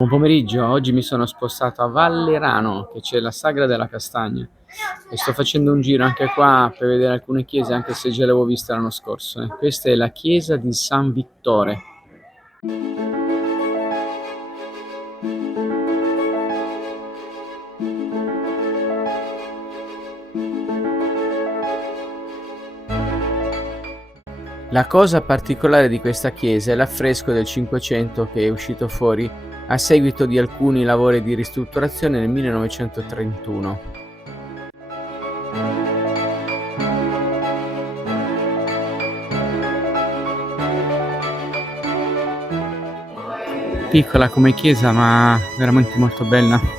Buon pomeriggio, oggi mi sono spostato a Vallerano, che c'è la Sagra della Castagna e sto facendo un giro anche qua per vedere alcune chiese, anche se già le avevo viste l'anno scorso. Questa è la chiesa di San Vittore. La cosa particolare di questa chiesa è l'affresco del Cinquecento che è uscito fuori a seguito di alcuni lavori di ristrutturazione nel 1931. Piccola come chiesa, ma veramente molto bella.